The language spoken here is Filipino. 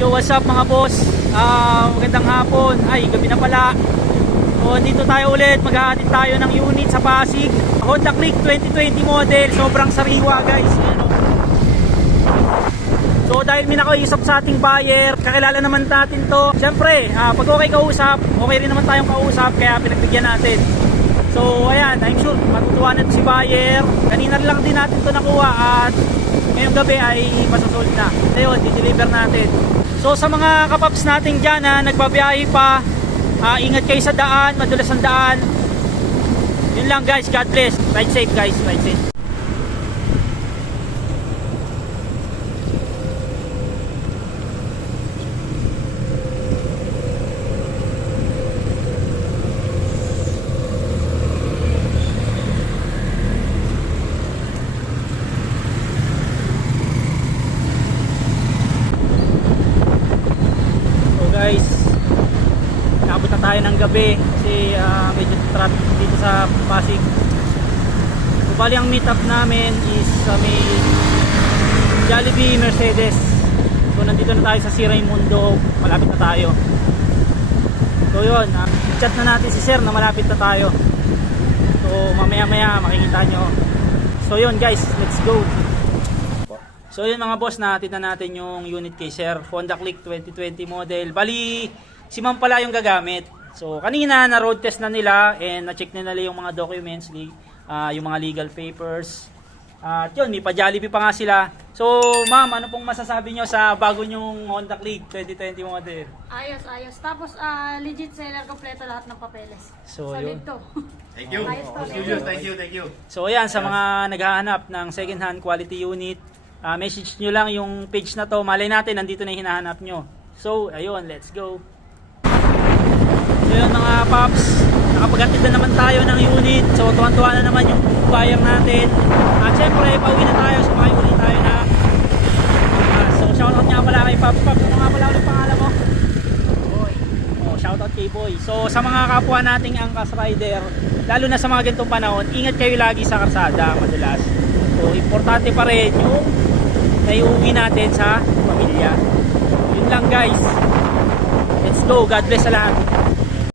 Yo, what's up mga boss? Magandang hapon. Ay, gabi na pala. So, dito tayo ulit. Maghahatid tayo ng unit sa Pasig. Honda Click 2020 model. Sobrang sariwa guys. Ayan, oh. So, dahil may nakausap sa ating buyer, kakilala naman natin to. Siyempre, pag okay kausap, okay rin naman tayong kausap. Kaya pinagbigyan natin. So, ayan. I'm sure matutuwa na si buyer. Kanina lang din natin to nakuha. At ngayong gabi ay masasold na. Ayun, di-deliver natin. So sa mga kapaps natin dyan na nagbabiyahe pa, ingat kayo sa daan, madulas ang daan. Yun lang guys, God bless. Ride safe guys, ride safe. Guys, nakabot na tayo ng gabi kasi medyo traffic dito sa Pasig. So, bali ang meet up namin is may Jollibee Mercedes. So nandito na tayo sa Si Raimundo, malapit na tayo. So yun, chat na natin si sir na malapit na tayo. So mamaya maya makikita nyo. So yun guys, let's go. So yun mga boss, natin na natin yung unit kay sir, Honda Click 2020 model. Bali, si ma'am pala yung gagamit. So kanina na road test na nila and na-check na nila yung mga documents, yung mga legal papers. At yun, may pa-Jollibee pa nga sila. So ma'am, ano pong masasabi nyo sa bago nyong Honda Click 2020 model? Ayos, ayos. Tapos legit seller, kompleto lahat ng papeles. So yun. Solid to. Thank you. Ayos to. Thank you. So ayan, sa mga naghahanap ng second hand quality unit, message nyo lang yung page na to. Malay natin, nandito na yung hinahanap nyo. So, ayun, let's go. So, yun mga paps, nakapag-atid na naman tayo ng unit. So, tuwan-tuwa na naman yung buyer natin. At syempre, pauwi na tayo. Sumakay ulit tayo na. So, shoutout nga pala kay Paps. Paps, ano nga pala ulit pangalan mo? Boy. Oh, shoutout kay Boy. So, sa mga kapwa nating angkas rider, lalo na sa mga ganitong panahon, ingat kayo lagi sa kalsada madalas. So, importante pa rin yung naiuwi natin sa pamilya. Yun lang guys. Let's go. God bless sa lahat.